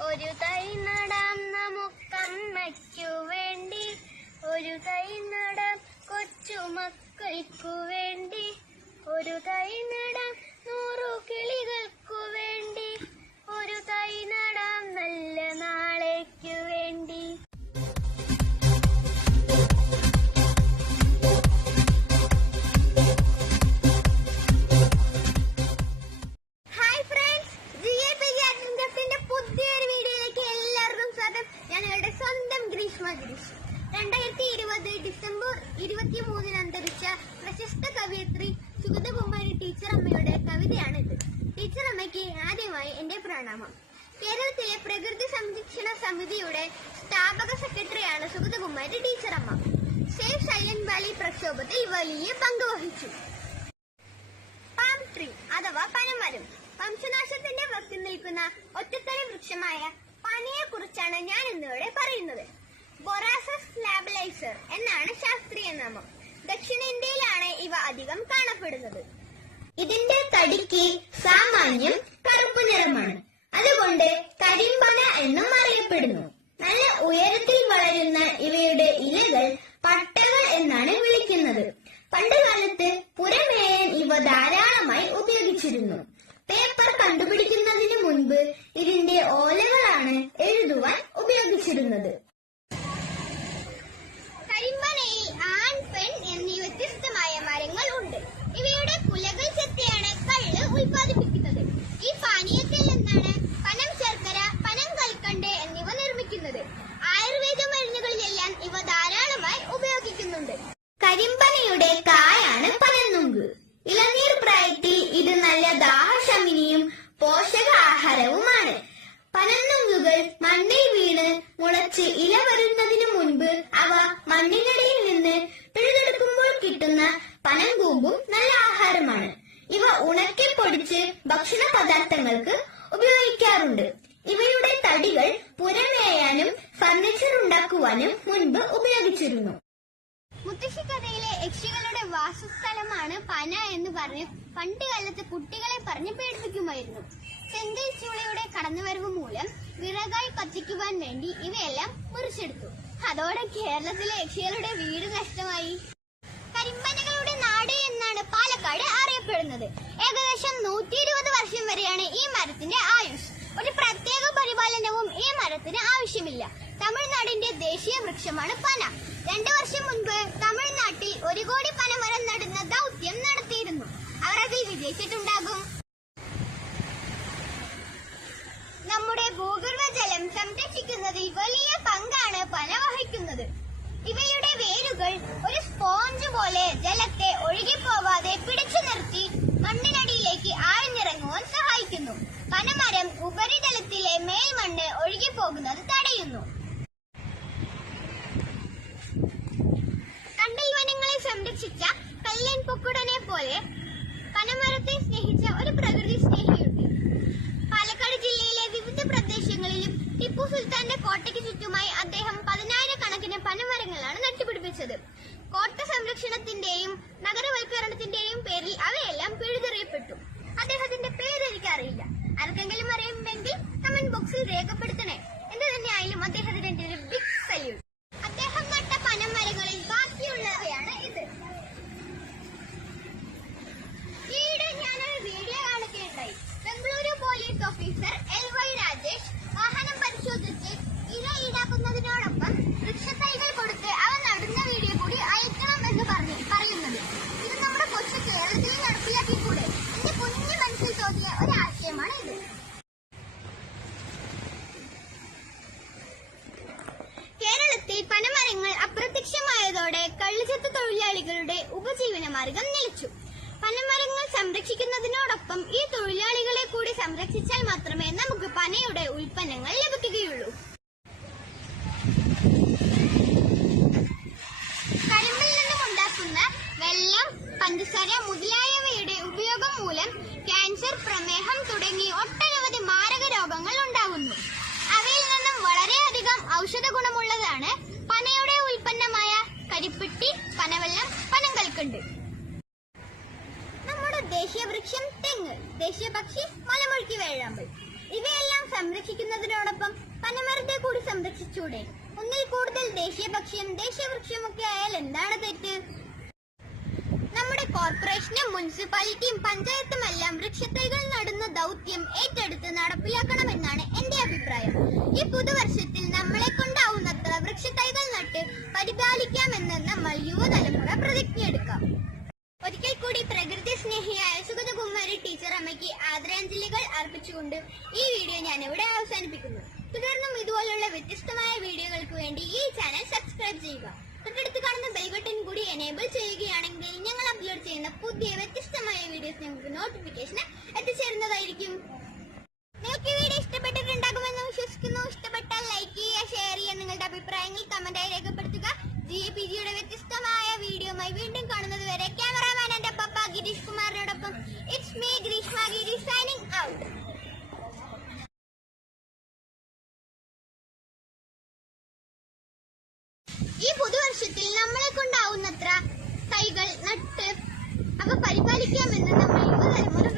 ഒരു തൈ നടാം നമുക്കമ്മയ്ക്കു വേണ്ടി, ഒരു തൈ നടാം കൊച്ചുമക്കൾക്കു വേണ്ടി, ഒരു തൈ നടാം 100 കിളികൾക്കു വേണ്ടി, ഒരു തൈ നടാം നല്ല നാളേക്കു വേണ്ടി. ഹായ് ഫ്രണ്ട്സ്, പുതിയൊരു വീഡിയോയിലേക്ക് എല്ലാവർക്കും സ്വാഗതം. ഞങ്ങളുടെ സ്വന്തം ഗ്രീഷ്മ ഗിരീഷ്. 2020 ഡിസംബർ 23 അന്തരിച്ച പ്രശസ്ത കവയിത്രി സുഗതകുമാരി ടീച്ചറമ്മയുടെ കവിതയാണിത്. ടീച്ചറമ്മയ്ക്ക് ആദ്യമായി എന്റെ പ്രണാമം. കേരളത്തിലെ പ്രകൃതി സംരക്ഷണ സമിതിയുടെ സ്ഥാപക സെക്രട്ടറിയാണ് സുഗതകുമാരി ടീച്ചറമ്മ. സേവ് സൈലന്റ് വാലി പ്രക്ഷോഭത്തിൽ വലിയ പങ്ക് വഹിച്ചു. പാം ട്രീ അഥവാ പനമരം വംശനാശത്തിന്റെ വക്കിൽ നിൽക്കുന്ന ഒറ്റത്തടി വൃക്ഷമായ പനയെ കുറിച്ചാണ് ഞാൻ ഇന്നിവിടെ പറയുന്നത്. ബൊറാസസ് ലാബലൈസർ എന്നാണ് ശാസ്ത്രീയ നാമം. ദക്ഷിണേന്ത്യയിലാണ് ഇവ അധികം കാണപ്പെടുന്നത്. ഇതിന്റെ തടിക്ക് സാമാന്യം കറുപ്പ് നിറമാണ്. അതുകൊണ്ട് കരിമ്പന എന്നും അറിയപ്പെടുന്നു. നല്ല ഉയരത്തിൽ വളരുന്ന ഇവയുടെ ഇലകൾ പട്ടകൾ എന്നാണ് വിളിക്കുന്നത്. പണ്ടുകാലത്ത് പുരമേയാൻ ഇവ ധാരാളമായി ഉപയോഗിച്ചിരുന്നു. പേപ്പർ കണ്ടുപിടിക്കുന്നതിന് മുൻപ് ഇതിന്റെ ഓലകളാണ് എഴുതുവാൻ ഉപയോഗിച്ചിരുന്നത്. കരിമ്പനയിൽ ആൺ, പെൺ എന്നീ വ്യത്യസ്തമായ മരങ്ങൾ ഉണ്ട്. ഇവയുടെ കുലകൾ ചെത്തിയാണ് കള്ള് ഉൽപ്പാദിപ്പിക്കുന്നത്. ഈ പാനീയത്തിൽ നിന്നാണ് പനം ശർക്കര, പനം കൽക്കണ്ട് എന്നിവ നിർമ്മിക്കുന്നത്. ആയുർവേദ മരുന്നുകളിലെല്ലാം ഇവ ധാരാളമായി ഉപയോഗിക്കുന്നുണ്ട്. കരിമ്പനയുടെ കായാണ് പനന്നുങ്ക്. ഇളനീർ പ്രായത്തിൽ ഇത് നല്ല ദാഹശമിനിയും പോഷകാഹാരവുമാണ്. പനന്നുങ്കുകൾ മണ്ണിൽ വീണ് മുളച്ച് ഇല വരുന്നതിനു മുൻപ് അവ മണ്ണിനടിയിൽ നിന്ന് പിഴുതെടുക്കുമ്പോൾ കിട്ടുന്ന പനങ്കൂമ്പും നല്ല ആഹാരമാണ്. ഇവ ഉണക്കി പൊടിച്ച് ഭക്ഷണ പദാർത്ഥങ്ങൾക്ക് ഉപയോഗിക്കാറുണ്ട്. ഇവയുടെ തടികൾ പുരമേയാനും ഫർണിച്ചർ ഉണ്ടാക്കുവാനും മുൻപ് ഉപയോഗിച്ചിരുന്നു. മുത്തശ്ശിക്കഥയിലെ യക്ഷികളുടെ വാസസ്ഥലമാണ് പന എന്ന് പറഞ്ഞ് പണ്ടുകാലത്ത് കുട്ടികളെ പറഞ്ഞ് പേടിപ്പിക്കുമായിരുന്നു. ചെങ്കൽ ചൂളയുടെ കടന്നുവരവ് മൂലം വിറകായി കത്തിക്കുവാൻ വേണ്ടി ഇവയെല്ലാം മുറിച്ചെടുത്തു. അതോടെ കേരളത്തിലെ യക്ഷികളുടെ വീട് നഷ്ടമായി. കരിമ്പനകളുടെ നാട് എന്നാണ് പാലക്കാട് അറിയപ്പെടുന്നത്. ഏകദേശം 120 വർഷം വരെയാണ് ഈ മരത്തിന്റെ ആയുസ്. ഒരു പ്രത്യേക പരിപാലനവും ഈ മരത്തിന് ആവശ്യമില്ല. തമിഴ്നാടിന്റെ ദേശീയ വൃക്ഷമാണ് പന. 2 വർഷം മുൻപ് തമിഴ്നാട്ടിൽ 1 കോടി പനമരം നടുന്ന ദൗത്യം നടത്തിയിരുന്നു. അവർ അതിൽ വിജയിച്ചിട്ടുണ്ടാകും. നമ്മുടെ ഭൂഗർഭജലം സംരക്ഷിക്കുന്നതിൽ വലിയ പങ്കാണ് പന വഹിക്കുന്നത്. ഇവയുടെ വേരുകൾ ഒരു സ്പോഞ്ച് പോലെ ജലത്തെ ഒഴുകിപ്പോവാതെ പിടിച്ചു നിർത്തി മണ്ണിനടിയിലേക്ക് ആഴ്ന്നിറങ്ങുവാൻ സഹായിക്കുന്നു. പനമരം ഉപരിതലത്തിലെ മേൽമണ്ണ് ഒഴുകിപ്പോകുന്നത് തടയുന്നു. കണ്ടൽ വനങ്ങളെ സംരക്ഷിച്ച കല്ലൻ പൊക്കുടനെ പോലെ പനമരത്തെ സ്നേഹിച്ച ഒരു പ്രകൃതി സ്നേഹിയുണ്ട്. പാലക്കാട് ജില്ലയിലെ വിവിധ പ്രദേശങ്ങളിലും ടിപ്പു സുൽത്താന്റെ കോട്ടയ്ക്ക് ചുറ്റുമായി അദ്ദേഹം 10,000-കണക്കിന് പനമരങ്ങളാണ് നട്ടുപിടിപ്പിച്ചത്. കോട്ട സംരക്ഷണത്തിന്റെയും നഗരവൽക്കരണത്തിന്റെയും പേരിൽ അവയെല്ലാം പിഴുതെറിയപ്പെട്ടു. അദ്ദേഹത്തിന്റെ പേര് എനിക്കറിയില്ല. ആർക്കെങ്കിലും അറിയുമെങ്കിൽ കമന്റ് ബോക്സിൽ രേഖപ്പെടുത്തണേ. എന്ത് തന്നെയായാലും അദ്ദേഹത്തിന് എന്റെ ഒരു ബിഗ് സല്യൂട്ട്. അദ്ദേഹം നട്ട പനമരങ്ങളിൽ ബാക്കിയുള്ളവയാണ് ഇത്. ഈയിടെ ഞാനൊരു വീഡിയോ കാണുകയുണ്ടായി. Bengaluru police officer LY Rajesh വാഹനം പരിശോധിച്ച് ഇര ഈടാക്കുന്നതിനോടൊപ്പം വൃക്ഷത്തൈകൾ കൊടുത്ത് അവ നടുന്ന വീഡിയോ കൂടി അയക്കണം എന്ന് പറയുന്നത്. ഇത് നമ്മുടെ കൊച്ചു കേരളത്തിൽ നടപ്പിലാക്കിക്കൂടെ? എന്റെ കുഞ്ഞു മനസ്സിൽ തോന്നിയ ഒരു ആശയമാണ് ഇത്. കേരളത്തിൽ പനമരങ്ങൾ അപ്രത്യക്ഷമായതോടെ കള്ളുചെത്ത് തൊഴിലാളികളുടെ ഉപജീവന മാർഗം നിലച്ചു. പനമരങ്ങൾ സംരക്ഷിക്കുന്നതിനോടൊപ്പം ഈ തൊഴിലാളികളെ കൂടി സംരക്ഷിച്ചാൽ മാത്രമേ നമുക്ക് പനയുടെ ഉൽപ്പന്നങ്ങൾ ലഭിക്കുകയുള്ളൂ. കരിമ്പിൽ നിന്നും ഉണ്ടാക്കുന്ന വെള്ളം, പഞ്ചസാര മുതലായവയുടെ ഉപയോഗം മൂലം ക്യാൻസർ, പ്രമേഹം തുടങ്ങി ഒട്ടനവധി മാരക രോഗങ്ങൾ ഉണ്ടാകുന്നു. അവയിൽ നിന്നും വളരെയധികം ഔഷധ ഗുണമുള്ളതാണ് പനയുടെ ഉൽപ്പന്നമായ കരിപ്പെട്ടി, പനവെള്ളം, പനം കൽക്കണ്ട്. നമ്മുടെ ദേശീയ വൃക്ഷം തെങ്ങ്, ദേശീയ പക്ഷി മലമുഴക്കി വേഴാമ്പൽ. ഇവയെല്ലാം സംരക്ഷിക്കുന്നതിനോടൊപ്പം പനമരത്തെ കൂടി സംരക്ഷിച്ചൂടെ? ഒന്നിൽ കൂടുതൽ ദേശീയപക്ഷിയും ദേശീയവൃക്ഷമൊക്കെ ആയാൽ എന്താണ് തെറ്റ്? നമ്മുടെ കോർപ്പറേഷനും മുനിസിപ്പാലിറ്റിയും പഞ്ചായത്തും എല്ലാം വൃക്ഷത്തൈകൾ നടുന്ന ദൗത്യം ഏറ്റെടുത്ത് നടപ്പിലാക്കണമെന്നാണ് എന്റെ അഭിപ്രായം. ഈ പുതുവർഷത്തിൽ നമ്മളെ കൊണ്ടാവുന്നത്ര വൃക്ഷത്തൈകൾ നട്ട് പരിപാലിക്കാമെന്ന് നമ്മൾ യുവതലമുറ പ്രതിജ്ഞയെടുക്കാം. ഒരിക്കൽ കൂടി പ്രകൃതി സ്നേഹിയായ സുഗതകുമാരി ടീച്ചർ അമ്മയ്ക്ക് ആദരാഞ്ജലികൾ അർപ്പിച്ചുകൊണ്ട് ഈ വീഡിയോ ഞാൻ ഇവിടെ അവസാനിപ്പിക്കുന്നു. തുടർന്നും ഇതുപോലുള്ള വ്യത്യസ്തമായ വീഡിയോകൾക്ക് വേണ്ടി ഈ ചാനൽ സബ്സ്ക്രൈബ് ചെയ്യുക. തൊട്ടടുത്ത് കാണുന്ന ബെൽ ബട്ടൺ കൂടി എനേബിൾ ചെയ്യുകയാണെങ്കിൽ ഞങ്ങൾ അപ്ലോഡ് ചെയ്യുന്ന പുതിയ വ്യത്യസ്തമായ വീഡിയോസ് നിങ്ങൾക്ക് നോട്ടിഫിക്കേഷൻ എത്തിച്ചേരുന്നതായിരിക്കും. നിങ്ങൾക്ക് ഈ വീഡിയോ ഇഷ്ടപ്പെട്ടിട്ടുണ്ടാകുമെന്ന് വിശ്വസിക്കുന്നു. ഇഷ്ടപ്പെട്ടാൽ ലൈക്ക് ചെയ്യുക, ഷെയർ ചെയ്യുക, നിങ്ങളുടെ അഭിപ്രായങ്ങൾ കമന്റായി രേഖപ്പെടുത്തുക. GAPGയുടെ വ്യത്യസ്തമായ വീഡിയോയുമായി വീണ്ടും കാണുന്നത് വരെ ക്യാമറാമാൻ എന്റെ പപ്പ ഗിരീഷ് കുമാറിനോടൊപ്പം it's me Grishma Girish signing out. ഈ പുതുവർഷത്തിൽ നമ്മളെ കൊണ്ടാവുന്നത്ര തൈകൾ നട്ട് അവ പരിപാലിക്കാമെന്ന് നമ്മൾ യുവതലമുറ